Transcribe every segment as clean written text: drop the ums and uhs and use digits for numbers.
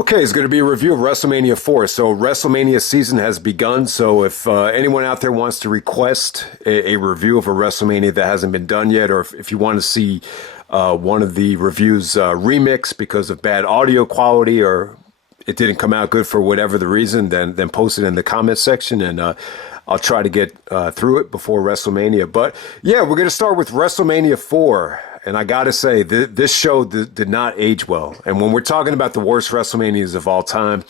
Okay, it's going to be a review of WrestleMania 4. So WrestleMania season has begun. So if anyone out there wants to request a review of a WrestleMania that hasn't been done yet, or if you want to see one of the reviews remixed because of bad audio quality or it didn't come out good for whatever the reason, then post it in the comments section and I'll try to get through it before WrestleMania. But yeah, we're going to start with WrestleMania 4. And I got to say, this show did not age well. And when we're talking about the worst WrestleManias of all time,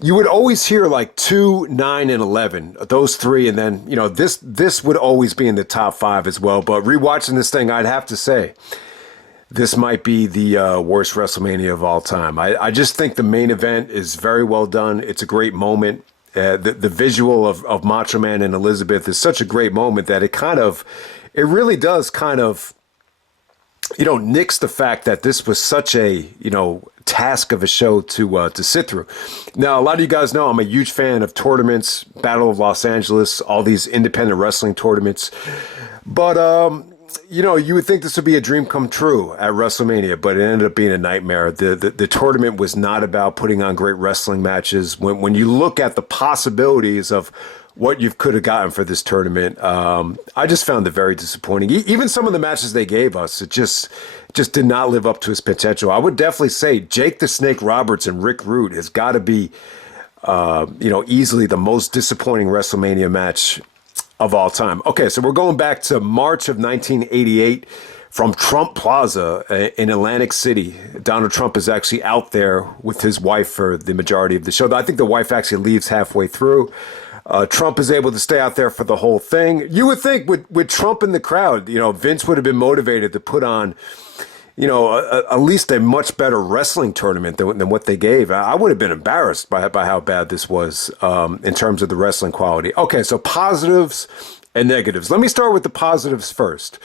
you would always hear like 2, 9, and 11, those three. And then, you know, this would always be in the top 5 as well. But rewatching this thing, I'd have to say, this might be the worst WrestleMania of all time. I just think the main event is very well done. It's a great moment. The visual of Macho Man and Elizabeth is such a great moment that it really does kind of, you know, nix the fact that this was such a, you know, task of a show to sit through. Now, a lot of you guys know I'm a huge fan of tournaments, Battle of Los Angeles, all these independent wrestling tournaments. But, you know, you would think this would be a dream come true at WrestleMania, but it ended up being a nightmare. The tournament was not about putting on great wrestling matches. When you look at the possibilities of what you could have gotten for this tournament, I just found it very disappointing. Even some of the matches they gave us, it just did not live up to its potential. I would definitely say Jake the Snake Roberts and Rick Rude has got to be, you know, easily the most disappointing WrestleMania match of all time. Okay, so we're going back to March of 1988 from Trump Plaza in Atlantic City. Donald Trump is actually out there with his wife for the majority of the show. I think the wife actually leaves halfway through. Trump is able to stay out there for the whole thing. You would think with Trump in the crowd, you know, Vince would have been motivated to put on, you know, at least a much better wrestling tournament than what they gave. I would have been embarrassed by how bad this was in terms of the wrestling quality. Okay, so positives and negatives. Let me start with the positives first.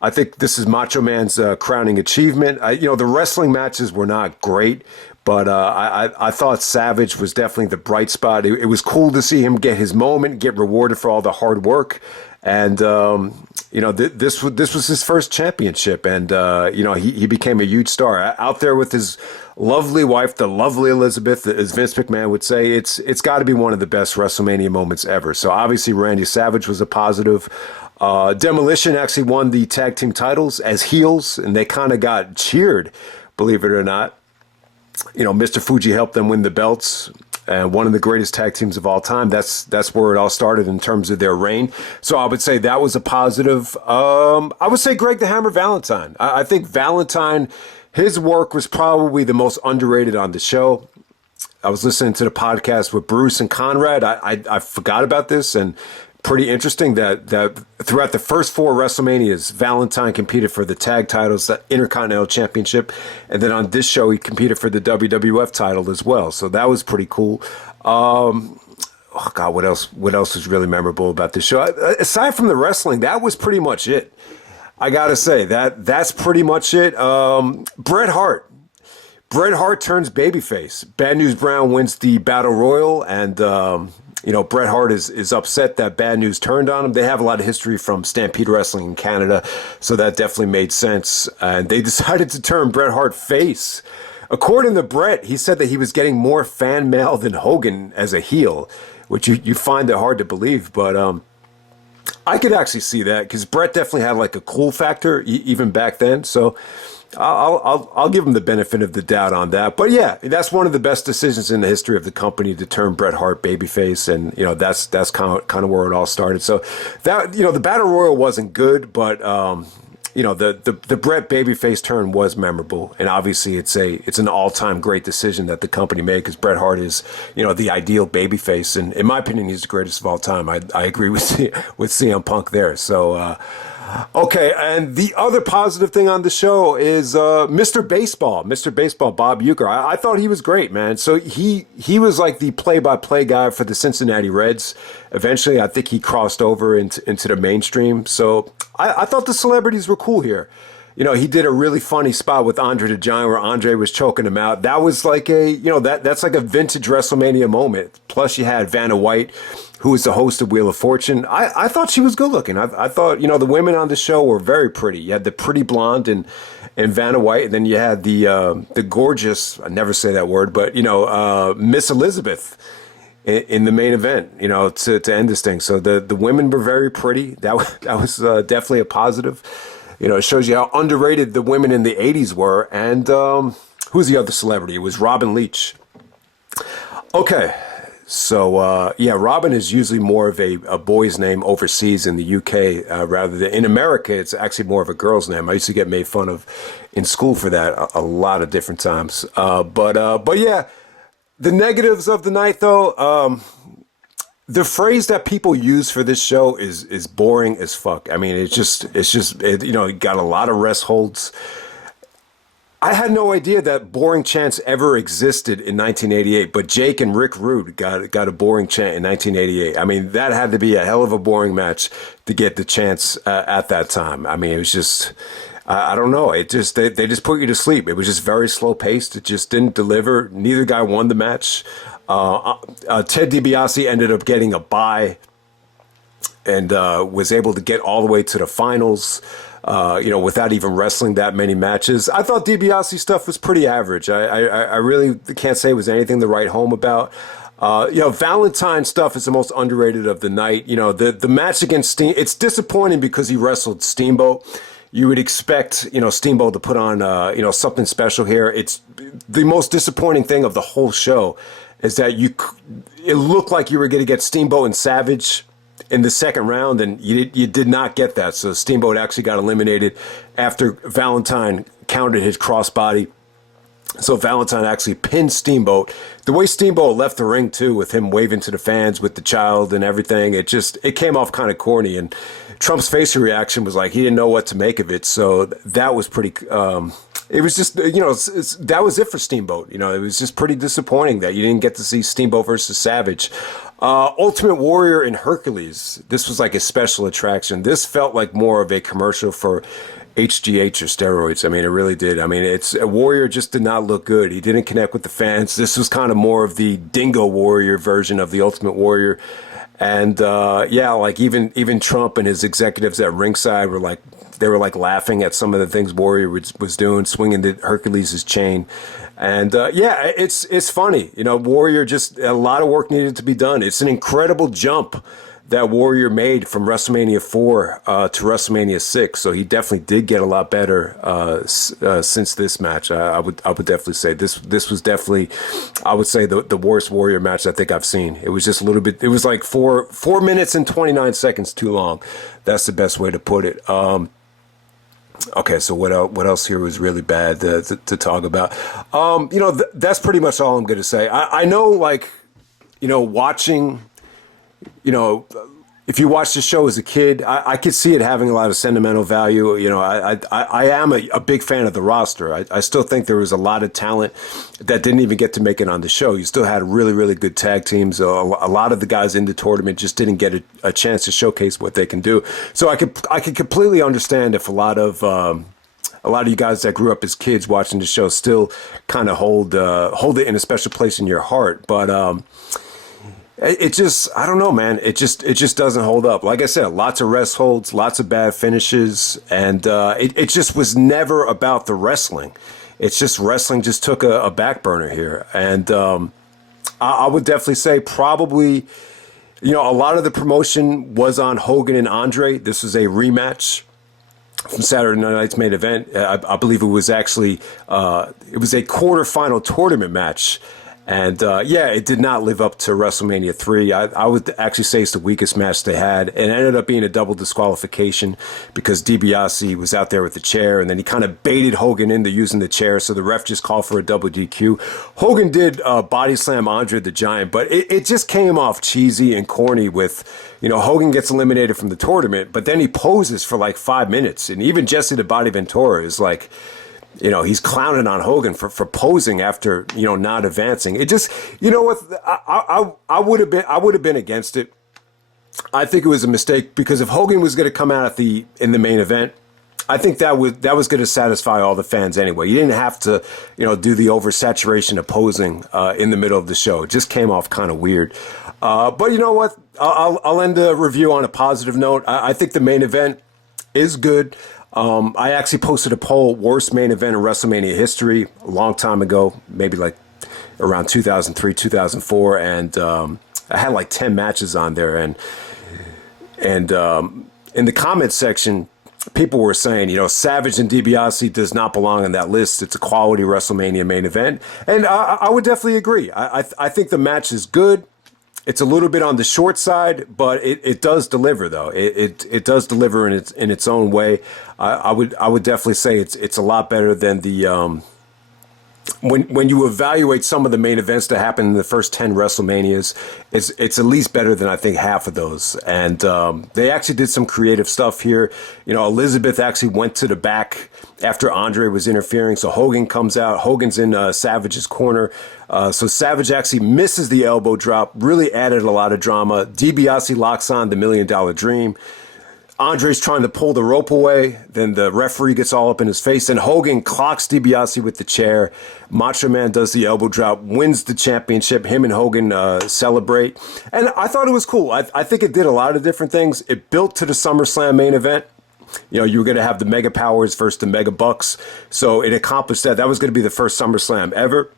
I think this is Macho Man's crowning achievement. You know, the wrestling matches were not great, but I thought Savage was definitely the bright spot. It was cool to see him get his moment, get rewarded for all the hard work. And, you know, this was his first championship. And, you know, he became a huge star out there with his lovely wife, the lovely Elizabeth, as Vince McMahon would say. It's got to be one of the best WrestleMania moments ever. So obviously Randy Savage was a positive. Demolition actually won the tag team titles as heels, and they kind of got cheered, believe it or not. You know, Mr. Fuji helped them win the belts, and one of the greatest tag teams of all time. That's where it all started in terms of their reign. So I would say that was a positive. I would say Greg the Hammer Valentine. I think Valentine, his work was probably the most underrated on the show. I was listening to the podcast with Bruce and Conrad. I forgot about this, and pretty interesting that throughout the first 4 WrestleManias, Valentine competed for the tag titles, the Intercontinental Championship, and then on this show he competed for the WWF title as well. So that was pretty cool. Oh God, what else was really memorable about this show? Aside from the wrestling, that was pretty much it. I gotta say that's pretty much it. Bret Hart turns babyface. Bad News Brown wins the Battle Royal, and you know, Bret Hart is upset that Bad News turned on him. They have a lot of history from Stampede Wrestling in Canada, so that definitely made sense. And they decided to turn Bret Hart face. According to Bret, he said that he was getting more fan mail than Hogan as a heel, which you find it hard to believe. But I could actually see that because Bret definitely had like a cool factor even back then. So I'll give him the benefit of the doubt on that. But yeah, that's one of the best decisions in the history of the company to turn Bret Hart babyface, and you know that's kind of where it all started. So that, you know, the Battle Royal wasn't good, but you know, the Bret babyface turn was memorable, and obviously it's an all-time great decision that the company made because Bret Hart is, you know, the ideal babyface, and in my opinion he's the greatest of all time. I agree with CM Punk there. So okay, and the other positive thing on the show is Mr. Baseball, Bob Uecker. I thought he was great, man. So he was like the play-by-play guy for the Cincinnati Reds. Eventually, I think he crossed over into the mainstream. So I thought the celebrities were cool here. he did a really funny spot with Andre the Giant where Andre was choking him out. That was like that's like a vintage WrestleMania moment. Plus you had Vanna White, who was the host of Wheel of Fortune. I thought she was good looking. I thought, the women on the show were very pretty. You had the pretty blonde and Vanna White, and then you had the gorgeous, I never say that word, but, Miss Elizabeth in the main event, to end this thing. So the women were very pretty. That was definitely a positive. It shows you how underrated the women in the 80s were. And who's the other celebrity? It was Robin Leach. Okay. So, Robin is usually more of a boy's name overseas in the UK, rather than in America. It's actually more of a girl's name. I used to get made fun of in school for that a lot of different times. But yeah, the negatives of the night, though, the phrase that people use for this show is boring as fuck. I mean, it got a lot of rest holds. I had no idea that boring chants ever existed in 1988, but Jake and Rick Rude got a boring chant in 1988. I mean, that had to be a hell of a boring match to get the chants at that time. I mean, it was just, I don't know. It just, they just put you to sleep. It was just very slow paced. It just didn't deliver. Neither guy won the match. Ted DiBiase ended up getting a bye and was able to get all the way to the finals. Without even wrestling that many matches. I thought DiBiase stuff was pretty average. I really can't say it was anything to write home about. Valentine stuff is the most underrated of the night. The match against Steam, it's disappointing because he wrestled Steamboat. You would expect, Steamboat to put on, something special here. It's the most disappointing thing of the whole show is that it looked like you were going to get Steamboat and Savage in the second round, and you did not get that. So Steamboat actually got eliminated after Valentine countered his crossbody. So Valentine actually pinned Steamboat. The way Steamboat left the ring, too, with him waving to the fans with the child and everything, it came off kind of corny. And Trump's facial reaction was like he didn't know what to make of it. So that was pretty... it was just, that was it for Steamboat. It was just pretty disappointing that you didn't get to see Steamboat versus Savage. Ultimate Warrior and Hercules. This was like a special attraction. This felt like more of a commercial for HGH or steroids. I mean, it really did. I mean, Warrior just did not look good. He didn't connect with the fans. This was kind of more of the Dingo Warrior version of the Ultimate Warrior. And like even Trump and his executives at ringside were like, they were like laughing at some of the things Warrior was doing, swinging the Hercules' chain. And it's funny. Warrior, just a lot of work needed to be done. It's an incredible jump that Warrior made from WrestleMania IV to WrestleMania VI. So he definitely did get a lot better since this match. I would definitely say this was definitely, I would say, the worst Warrior match I think I've seen. It was just a little bit. It was like 4 minutes and 29 seconds too long. That's the best way to put it. Okay, so what else here was really bad to talk about? That's pretty much all I'm going to say. I know, watching, if you watch the show as a kid, I could see it having a lot of sentimental value. I am a big fan of the roster. I still think there was a lot of talent that didn't even get to make it on the show. You still had really, really good tag teams. A lot of the guys in the tournament just didn't get a chance to showcase what they can do. So I could completely understand if a lot of you guys that grew up as kids watching the show still kind of hold it in a special place in your heart. But it just, I don't know, man. It just doesn't hold up. Like I said, lots of rest holds, lots of bad finishes, and it just was never about the wrestling. It's just wrestling just took a back burner here, and I would definitely say probably, a lot of the promotion was on Hogan and Andre. This was a rematch from Saturday night's main event. I believe it was actually it was a quarterfinal tournament match. And it did not live up to WrestleMania 3. I would actually say it's the weakest match they had. It ended up being a double disqualification because DiBiase was out there with the chair, and then he kind of baited Hogan into using the chair, so the ref just called for a double DQ. Hogan did body slam Andre the Giant, but it just came off cheesy and corny with, Hogan gets eliminated from the tournament, but then he poses for like 5 minutes. And even Jesse the Body Ventura is like, he's clowning on Hogan for posing after, not advancing. It just, what, I would have been against it. I think it was a mistake because if Hogan was going to come out in the main event, I think that was going to satisfy all the fans anyway. You didn't have to, do the oversaturation of posing in the middle of the show. It just came off kind of weird. But you know what? I'll end the review on a positive note. I think the main event is good. I actually posted a poll, worst main event in WrestleMania history, a long time ago, maybe like around 2003, 2004, and I had like 10 matches on there, and in the comments section, people were saying, Savage and DiBiase does not belong on that list. It's a quality WrestleMania main event, and I would definitely agree. I think the match is good. It's a little bit on the short side, but it does deliver, though. It does deliver in its own way. I would definitely say it's a lot better than the when you evaluate some of the main events that happened in the first 10 WrestleManias. It's at least better than I think half of those. And they actually did some creative stuff here. Elizabeth actually went to the back after Andre was interfering. So Hogan comes out. Hogan's in Savage's corner. So Savage actually misses the elbow drop, really added a lot of drama. DiBiase locks on the $1 Million Dream. Andre's trying to pull the rope away. Then the referee gets all up in his face. And Hogan clocks DiBiase with the chair. Macho Man does the elbow drop, wins the championship. Him and Hogan celebrate. And I thought it was cool. I think it did a lot of different things. It built to the SummerSlam main event. You were going to have the Mega Powers versus the Mega Bucks. So it accomplished that. That was going to be the first SummerSlam ever.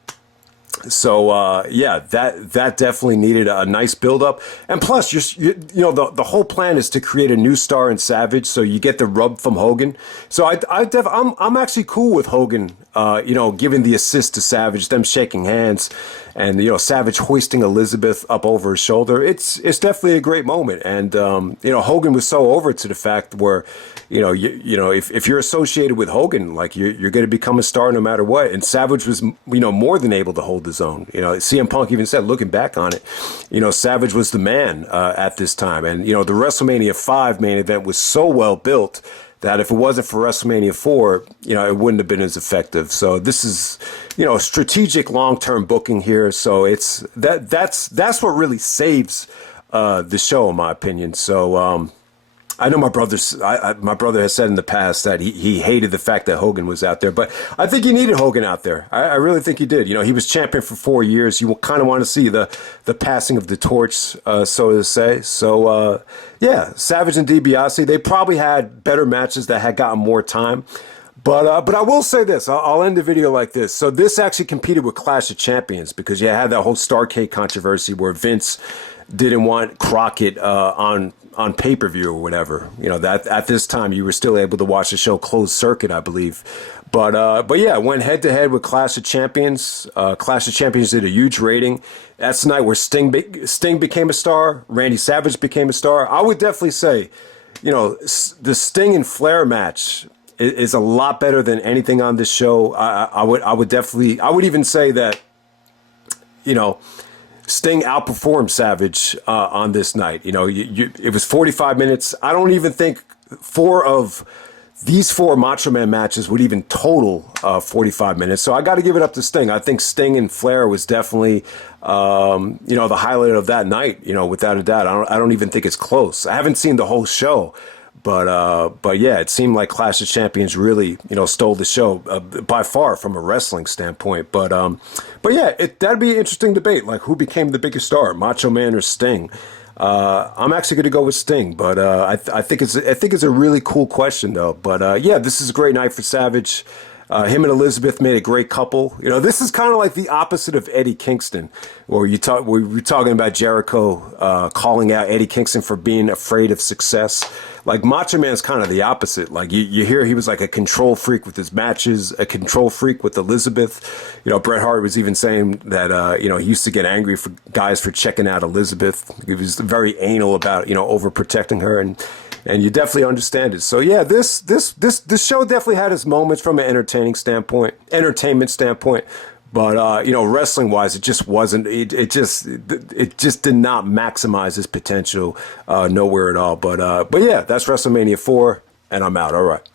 So that definitely needed a nice build-up, and plus, the whole plan is to create a new star in Savage, so you get the rub from Hogan. So I'm actually cool with Hogan, giving the assist to Savage, them shaking hands, and Savage hoisting Elizabeth up over his shoulder. It's definitely a great moment, and Hogan was so over to the fact where if you're associated with Hogan, like you're going to become a star no matter what. And Savage was more than able to hold his own. CM Punk even said, looking back on it, Savage was the man at this time. And the WrestleMania V main event was so well built that if it wasn't for WrestleMania 4, it wouldn't have been as effective. So this is, strategic long-term booking here. So that's what really saves the show, in my opinion. So I know my brother has said in the past that he hated the fact that Hogan was out there, but I think he needed Hogan out there. I really think he did. He was champion for 4 years. You kind of want to see the passing of the torch, so to say. So, Savage and DiBiase, they probably had better matches that had gotten more time. But I will say this. I'll end the video like this. So this actually competed with Clash of Champions because you had that whole Starrcade controversy where Vince didn't want Crockett on pay-per-view or whatever. That at this time you were still able to watch the show closed circuit, I believe. But yeah, went head to head with Clash of Champions. Clash of Champions did a huge rating. That's the night where Sting became a star. Randy Savage became a star. I would definitely say, the Sting and Flair match is a lot better than anything on this show. I would even say that, Sting outperformed Savage on this night. It was 45 minutes. I don't even think these four Macho Man matches would even total 45 minutes. So I got to give it up to Sting. I think Sting and Flair was definitely, the highlight of that night. Without a doubt. I don't even think it's close. I haven't seen the whole show. But yeah, it seemed like Clash of Champions really, stole the show by far from a wrestling standpoint. But yeah, that'd be an interesting debate. Like, who became the biggest star, Macho Man or Sting? I'm actually going to go with Sting, but I think it's a really cool question though. But yeah, this is a great night for Savage. Him and Elizabeth made a great couple. This is kind of like the opposite of Eddie Kingston, where we were talking about Jericho calling out Eddie Kingston for being afraid of success. Like, Macho Man's kind of the opposite. Like, you hear he was like a control freak with his matches, a control freak with Elizabeth. Bret Hart was even saying that, he used to get angry for guys for checking out Elizabeth. He was very anal about, overprotecting her, and you definitely understand it. So yeah, this show definitely had its moments from an entertainment standpoint. But wrestling wise, it just wasn't. It just did not maximize its potential nowhere at all. But yeah, that's WrestleMania 4, and I'm out. All right.